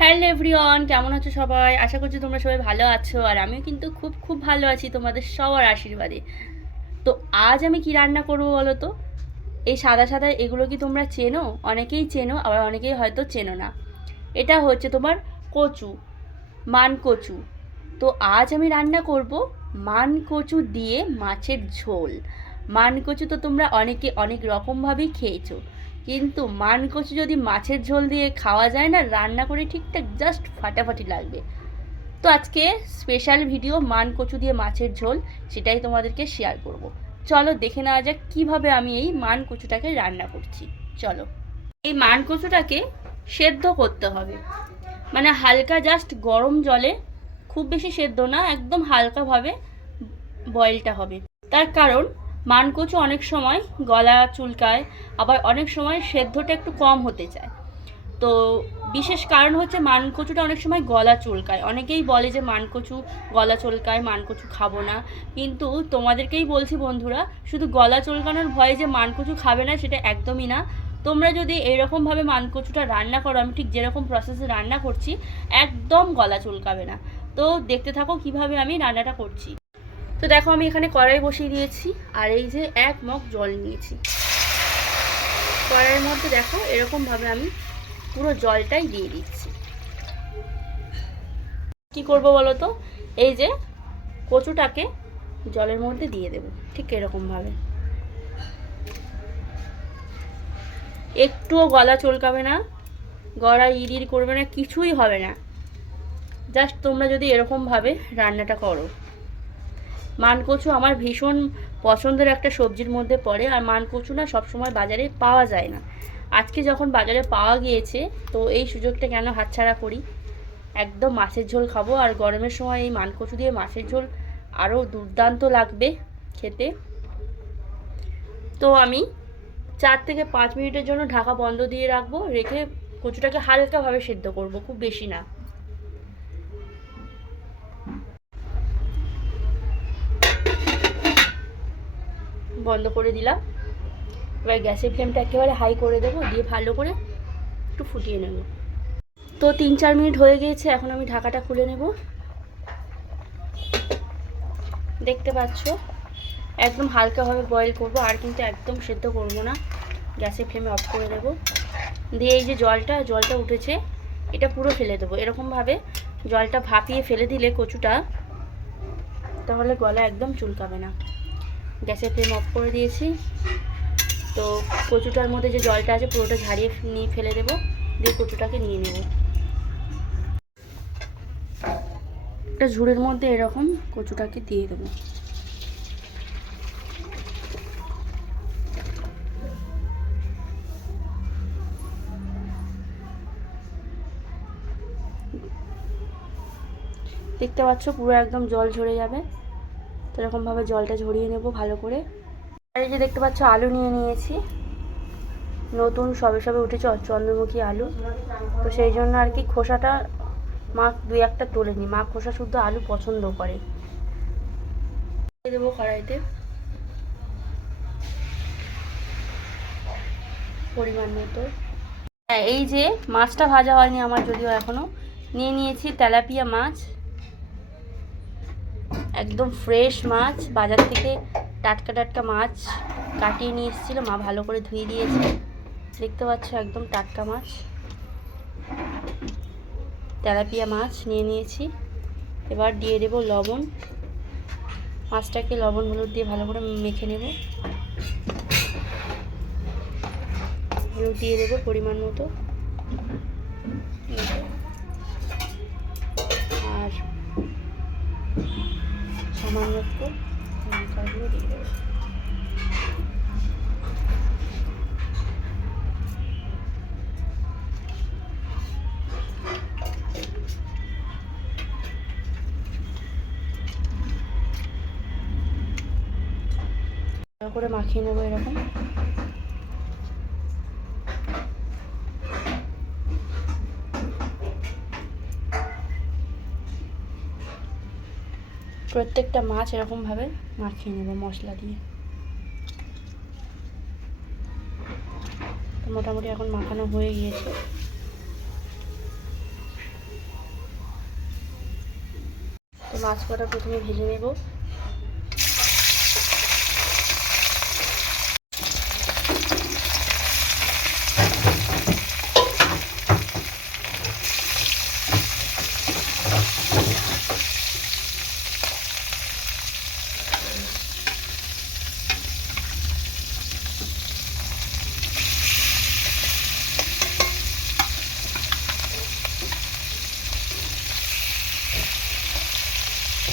Hello everyone, কেমন আছো সবাই? আশা করছি তোমরা সবাই ভালো আছো। আর আমিও কিন্তু খুব খুব ভালো আছি তোমাদের সবার আশীর্বাদে। তো আজ আমি কি রান্না করবো বলো তো? এই সাদা সাদা এগুলো কি তোমরা চেনো? অনেকেই চেনো, আবার অনেকেই হয়তো চেনো না। এটা হচ্ছে তোমার কচু, মান কচু। তো আজ আমি রান্না করব মান কচু দিয়ে মাছের ঝোল। মান কচু তো তোমরা অনেকে অনেক রকমভাবেই খেয়েছো, কিন্তু মান কচু যদি মাছের ঝোল দিয়ে খাওয়া যায় না, রান্না করে ঠিকঠাক জাস্ট ফাটাফাটি লাগবে। তো আজকে স্পেশাল ভিডিও মান কচু দিয়ে মাছের ঝোল, সেটাই তোমাদেরকে শেয়ার করব। চলো দেখে নেওয়া যাক কীভাবে আমি এই মান কচুটাকে রান্না করছি। চলো, এই মান কচুটাকে সেদ্ধ করতে হবে, মানে হালকা জাস্ট গরম জলে, খুব বেশি সেদ্ধ না, একদম হালকাভাবে বয়েলটা হবে। তার কারণ মানকচু অনেক সময় গলা চুলকায়, আবার অনেক সময় সেদ্ধটা একটু কম হতে চায়। তো বিশেষ কারণ হচ্ছে মানকচুটা অনেক সময় গলা চুলকায়। অনেকেই বলে যে মানকচু গলা চুলকায়, মানকচু খাবো না। কিন্তু তোমাদেরকেই বলছি বন্ধুরা, শুধু গলা চুলকানোর ভয়ে যে মানকচু খাবে না সেটা একদমই না। তোমরা যদি এইরকমভাবে মানকচুটা রান্না করো, আমি ঠিক যেরকম প্রসেসে রান্না করছি, একদম গলা চুলকাবে না। তো দেখতে থাকো কিভাবে আমি রান্নাটা করছি। তো দেখো, আমি এখানে কড়াই বসিয়ে দিয়েছি, আর এই যে 1 মগ জল নিয়েছি। কড়াইয়ের মধ্যে দেখো এরকমভাবে আমি পুরো জলটাই দিয়ে দিচ্ছি। কি করব বলো তো? এই যে কচুটাকে জলের মধ্যে দিয়ে দেব, ঠিক এরকমভাবে। একটুও গলা চলকাবে না, গলা ইড়ির করবে না, কিছুই হবে না। জাস্ট তোমরা যদি এরকমভাবে রান্নাটা করো। মানকচু আমার ভীষণ পছন্দের একটা সবজির মধ্যে পড়ে, আর মানকচু না সবসময় বাজারে পাওয়া যায় না। আজকে যখন বাজারে পাওয়া গিয়েছে, তো এই সুযোগটা কেন হাতছাড়া করি। একদম মাছের ঝোল খাবো, আর গরমের সময় এই মানকচু দিয়ে মাছের ঝোল আরও দুর্দান্ত লাগবে খেতে। তো আমি 4 থেকে 5 মিনিটের জন্য ঢাকা বন্ধ দিয়ে রাখবো, রেখে কচুটাকে হালকাভাবে সেদ্ধ করব, খুব বেশি না। বন্ধ করে দিলাম। এবার গ্যাসের ফ্লেমটা একেবারে হাই করে দেবো, দিয়ে ভালো করে একটু ফুটিয়ে নেব। তো 3-4 মিনিট হয়ে গিয়েছে, এখন আমি ঢাকাটা খুলে নেব। দেখতে পাচ্ছ একদম হালকাভাবে বয়েল করব, আর কিন্তু একদম সেদ্ধ করব না। গ্যাসের ফ্লেমে অফ করে দেব। দিয়ে এই যে জলটা উঠেছে, এটা পুরো ফেলে দেবো। এরকমভাবে জলটা ভাপিয়ে ফেলে দিলে কচুটা, তাহলে গলা একদম চুলকাবে না। গ্যাসের ফ্লেম অফ করে দিয়েছি। তো কচুটার মধ্যে যে জলটা আছে পুরোটা ঝারিয়ে নিয়ে ফেলে দেবো, দিয়ে কচুটাকে নিয়ে নেব। একটা ঝুড়ির মধ্যে এরকম কচুটাকে দিয়ে দেবো। দেখতে পাচ্ছ পুরো একদম জল ঝরে যাবে, তো এরকমভাবে জলটা ঝরিয়ে নেব ভালো করে। আর এই যে দেখতে পাচ্ছ আলু নিয়ে নিয়েছি, নতুন সবে সবে উঠেছে চন্দ্রমুখী আলু। তো সেই জন্য আর কি খোসাটা মা 2-1টা তোলে নি, মা খোসা শুদ্ধ আলু পছন্দ করে। দিয়ে দেবো কড়াইতে পরিমাণ মতো। হ্যাঁ, এই যে মাছটা ভাজা হয়নি আমার, যদিও এখনও নিয়ে নিয়েছি তেলাপিয়া মাছ। একদম ফ্রেশ মাছ, বাজার থেকে টাটকা টাটকা মাছ কাটিয়ে নিয়ে এসেছিলো, মা ভালো করে ধুয়ে দিয়েছে। দেখতে পাচ্ছ একদম টাটকা মাছ, তেলাপিয়া মাছ নিয়ে নিয়েছি। এবার দিয়ে দেবো লবণ। মাছটাকে লবণ হলুদ দিয়ে ভালো করে মেখে নেব। হলুদ দিয়ে দেবো পরিমাণ মতো, আর সামান্য একটু লঙ্কা গুঁড়ো দিয়ে দেবো। ভালো করে মাখিয়ে নেবো এরকম। প্রত্যেকটা মাছ এরকমভাবে মাখিয়ে নেব মশলা দিয়ে। মোটামুটি এখন মাখানো হয়ে গিয়েছে। তো মাছ কটা প্রথমে ভেজে নেব।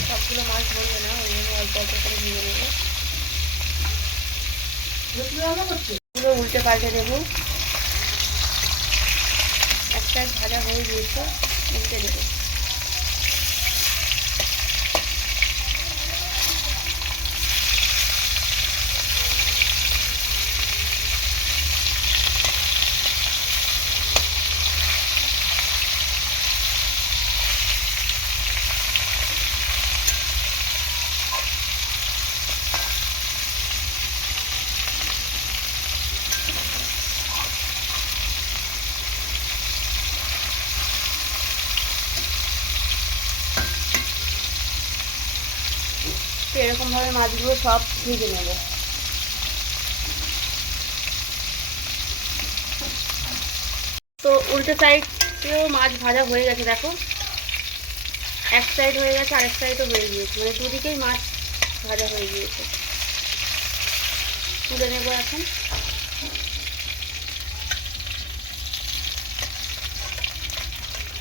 সবগুলো মাছ ধরবে না, ওই জন্য অল্প অল্প করে ভেজে নেবো। এগুলো উল্টে পাল্টে দেবো। একটা ভাজা হয়ে গিয়েছে, উল্টে দেবো। তো এরকমভাবে মাছগুলো সব ভেজে নেব। তো উল্টো সাইডেও মাছ ভাজা হয়ে গেছে, দেখো এক সাইড হয়ে গেছে, আরেক সাইডও হয়ে গিয়েছে, মানে দুদিকেই মাছ ভাজা হয়ে গিয়েছে। তুলে নেব এখন।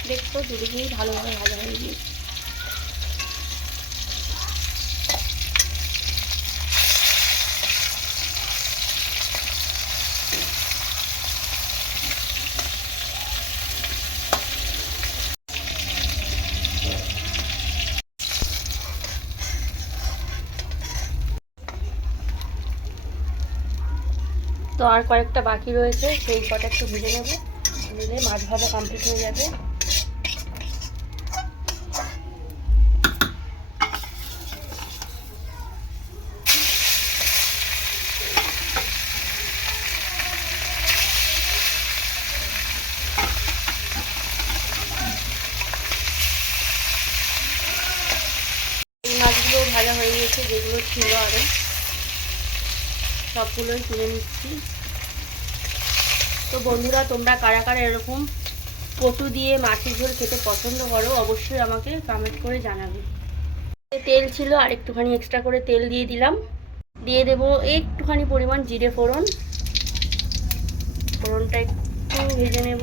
দেখো দুদিকেই ভালোভাবে ভাজা হয়ে গিয়েছে। তো আর কয়েকটা বাকি রয়েছে, সেই কটা একটু ভেজে নেবো, নিলে মাছ ভাজা কমপ্লিট হয়ে যাবে। এই মাছগুলো ভাজা হয়ে গেছে, যেগুলো ছিল আরও সবগুলোই তুলে নিচ্ছি। তো বন্ধুরা, তোমরা কারা কারা এরকম কচু দিয়ে মাছের ঝোল খেতে পছন্দ করো অবশ্যই আমাকে কমেন্ট করে জানাবে। তেল ছিল, আর একটুখানি এক্সট্রা করে তেল দিয়ে দিলাম। দিয়ে দেব একটুখানি পরিমাণ জিরে ফোড়ন। ফোড়নটা একটু ভেজে নেব।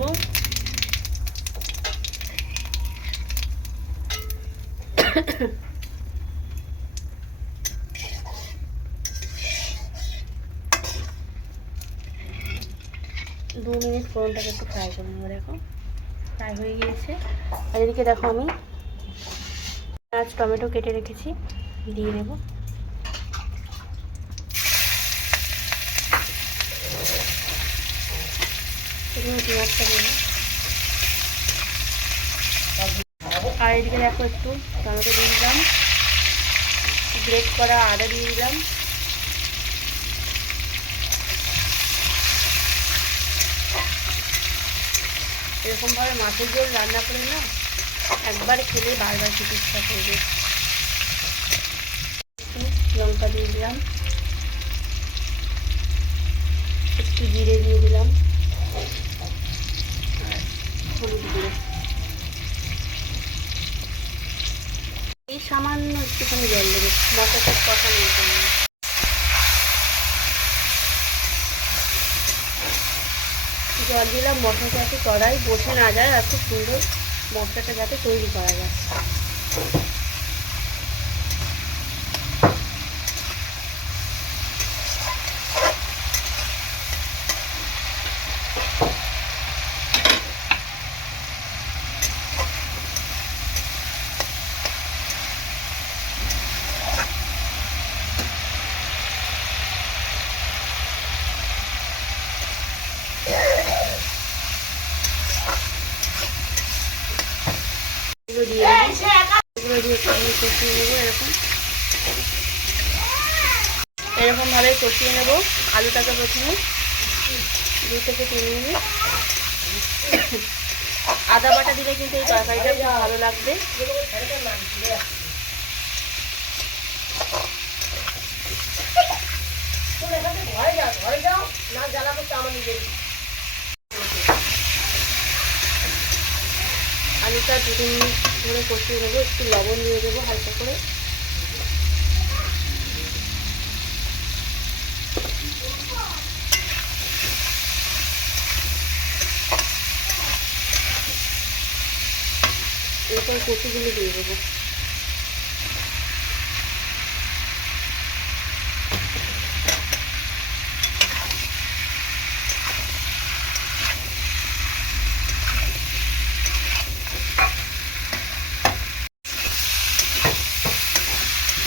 দু মিনিট ফোড়নটাকে একটু ফ্রাই করে নেবো। দেখো ফ্রাই হয়ে গিয়েছে। আর এদিকে দেখো আমি পেঁয়াজ টমেটো কেটে রেখেছি, দিয়ে দেবো। পেঁয়াজটা দেবো। আর এদিকে দেখো একটু টমেটো দিয়ে দিলাম, গ্রেট করা আদা দিয়ে দিলাম। এরকমভাবে মাছের ঝোল রান্না করে না একবার খেলে বারবার খেতে ইচ্ছা করবে। লঙ্কা দিয়ে দিলাম, একটু জিরে দিয়ে দিলাম, আর হলুদ গুঁড়ো। এই সামান্য একটুখানি জল দেবে মশলাটা কষানোর জন্য। জল দিলাম মশলাটা যাতে কড়াই বসে না যায়, আর খুব সুন্দর মশলাটা যাতে তৈরি করা যায়। এগুলো দিয়ে কষিয়ে নেবো। এরকমভাবে কষিয়ে নেব আলুটাকে প্রথমে 2 থেকে 3 মিনিট। আদা বাটা দিলে কিন্তু এই তরকারিটা খুব ভালো লাগবে। আলুটা 2 মিনিট ধরে কষিয়ে নেবো, একটু লবণ দিয়ে দেবো হালকা করে। এরপর কচুগুলো দিয়ে দেবো।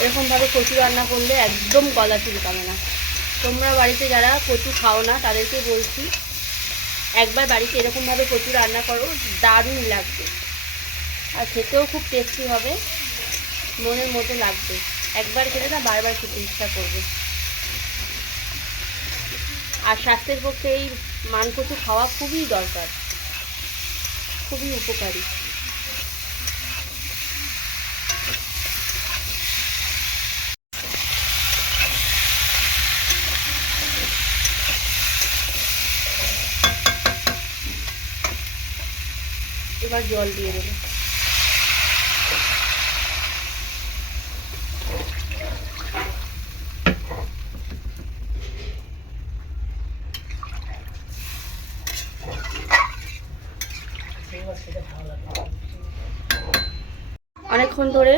এরকমভাবে কচু রান্না করলে একদম গলা চুলকাবে না। তোমরা বাড়িতে যারা কচু খাও না তাদেরকে বলছি, একবার বাড়িতে এরকমভাবে কচু রান্না করো, দারুণ লাগবে। আর খেতেও খুব টেস্টি হবে, মনের মতো লাগবে। একবার খেলে না বারবার খেতে ইচ্ছা করবে। আর স্বাস্থ্যের পক্ষে এই মানকচু খাওয়া খুবই দরকার, খুবই উপকারী। এবার জল দিয়ে দেবো। অনেকক্ষণ ধরে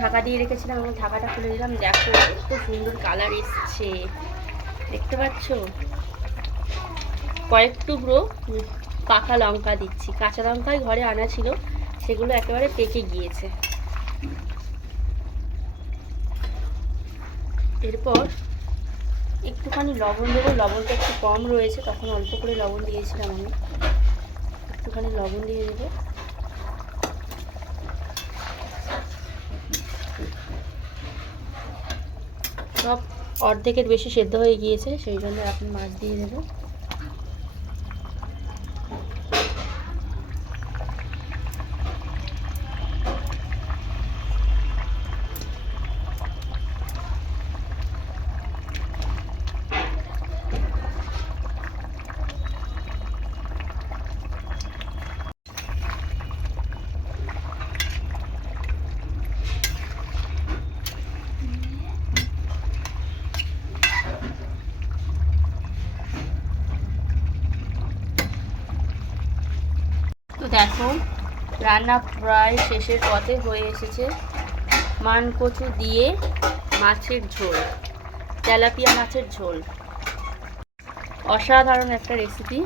ঢাকা দিয়ে রেখেছিলাম, এবং ঢাকাটা খুলে দিলাম। দেখো কত সুন্দর কালার এসছে, দেখতে পাচ্ছ? কয়েক টুকরো পাকা লঙ্কা দিচ্ছি। কাঁচা লঙ্কাই ঘরে আনা ছিল, সেগুলো একেবারে পেকে গিয়েছে। এরপর একটুখানি লবণ দেবো। লবণটা একটু কম রয়েছে, তখন অল্প করে লবণ দিয়েছিলাম আমি। একটুখানি লবণ দিয়ে দেবো। সব অর্ধেকের বেশি সেদ্ধ হয়ে গিয়েছে, সেই জন্য এখন মাছ দিয়ে দেবো। তো দেখো রান্না প্রায় শেষের পথে হয়ে এসেছে। মানকচু দিয়ে মাছের ঝোল, তেলাপিয়া মাছের ঝোল, অসাধারণ একটা রেসিপি।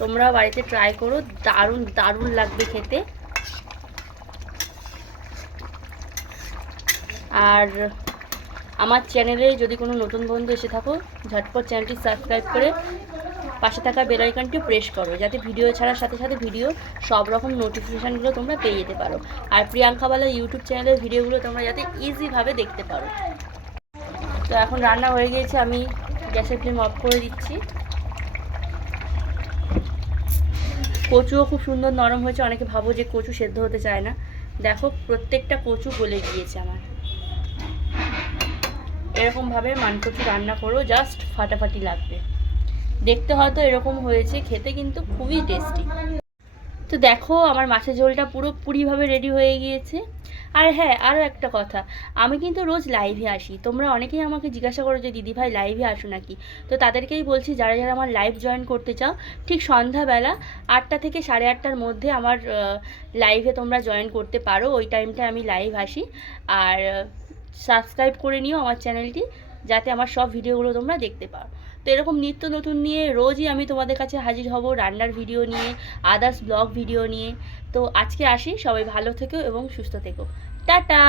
তোমরা বাড়িতে ট্রাই করো, দারুণ দারুণ লাগবে খেতে। আর আমার চ্যানেলে যদি কোনো নতুন বন্ধু এসে থাকো, ঝটপট চ্যানেলটি সাবস্ক্রাইব করে পাশে থাকা বেল আইকনটি প্রেস করো, যাতে ভিডিও ছাড়ার সাথে সাথে ভিডিও সব রকম নোটিফিকেশানগুলো তোমরা পেয়ে যেতে পারো। আর প্রিয়াঙ্কা বালা ইউটিউব চ্যানেলের ভিডিওগুলো তোমরা যাতে ইজিভাবে দেখতে পারো। তো এখন রান্না হয়ে গিয়েছে, আমি গ্যাসের ফ্লেম অফ করে দিচ্ছি। কচুও খুব সুন্দর নরম হয়েছে। অনেকে ভাবো যে কচু সেদ্ধ হতে চায় না, দেখো প্রত্যেকটা কচু গলে গিয়েছে আমার। এরকমভাবে মানকচু রান্না করো, জাস্ট ফাটাফাটি লাগবে। দেখতে হয়তো এরকম হয়েছে, খেতে কিন্তু খুবই টেস্টি। তো দেখো আমার মাছের ঝোলটা পুরোপুরিভাবে রেডি হয়ে গিয়েছে। আর হ্যাঁ, আরও একটা কথা, আমি কিন্তু রোজ লাইভে আসি। তোমরা অনেকেই আমাকে জিজ্ঞাসা করো যে দিদিভাই লাইভে আসো নাকি। তো তাদেরকেই বলছি, যারা যারা আমার লাইভ জয়েন করতে চাও, ঠিক সন্ধ্যাবেলা 8টা থেকে 8:30টার মধ্যে আমার লাইভে তোমরা জয়েন করতে পারো। ওই টাইমটায় আমি লাইভ আসি। আর সাবস্ক্রাইব করে নিও আমার চ্যানেলটি, যাতে আমার সব ভিডিওগুলো তোমরা দেখতে পাও। তো এরকম নিত্য নতুন নিয়ে রোজই আমি তোমাদের কাছে হাজির হব, রান্নার ভিডিও নিয়ে, আদার্স ব্লগ ভিডিও নিয়ে। তো আজকে আসি, সবাই ভালো থেকো এবং সুস্থ থেকো। টাটা।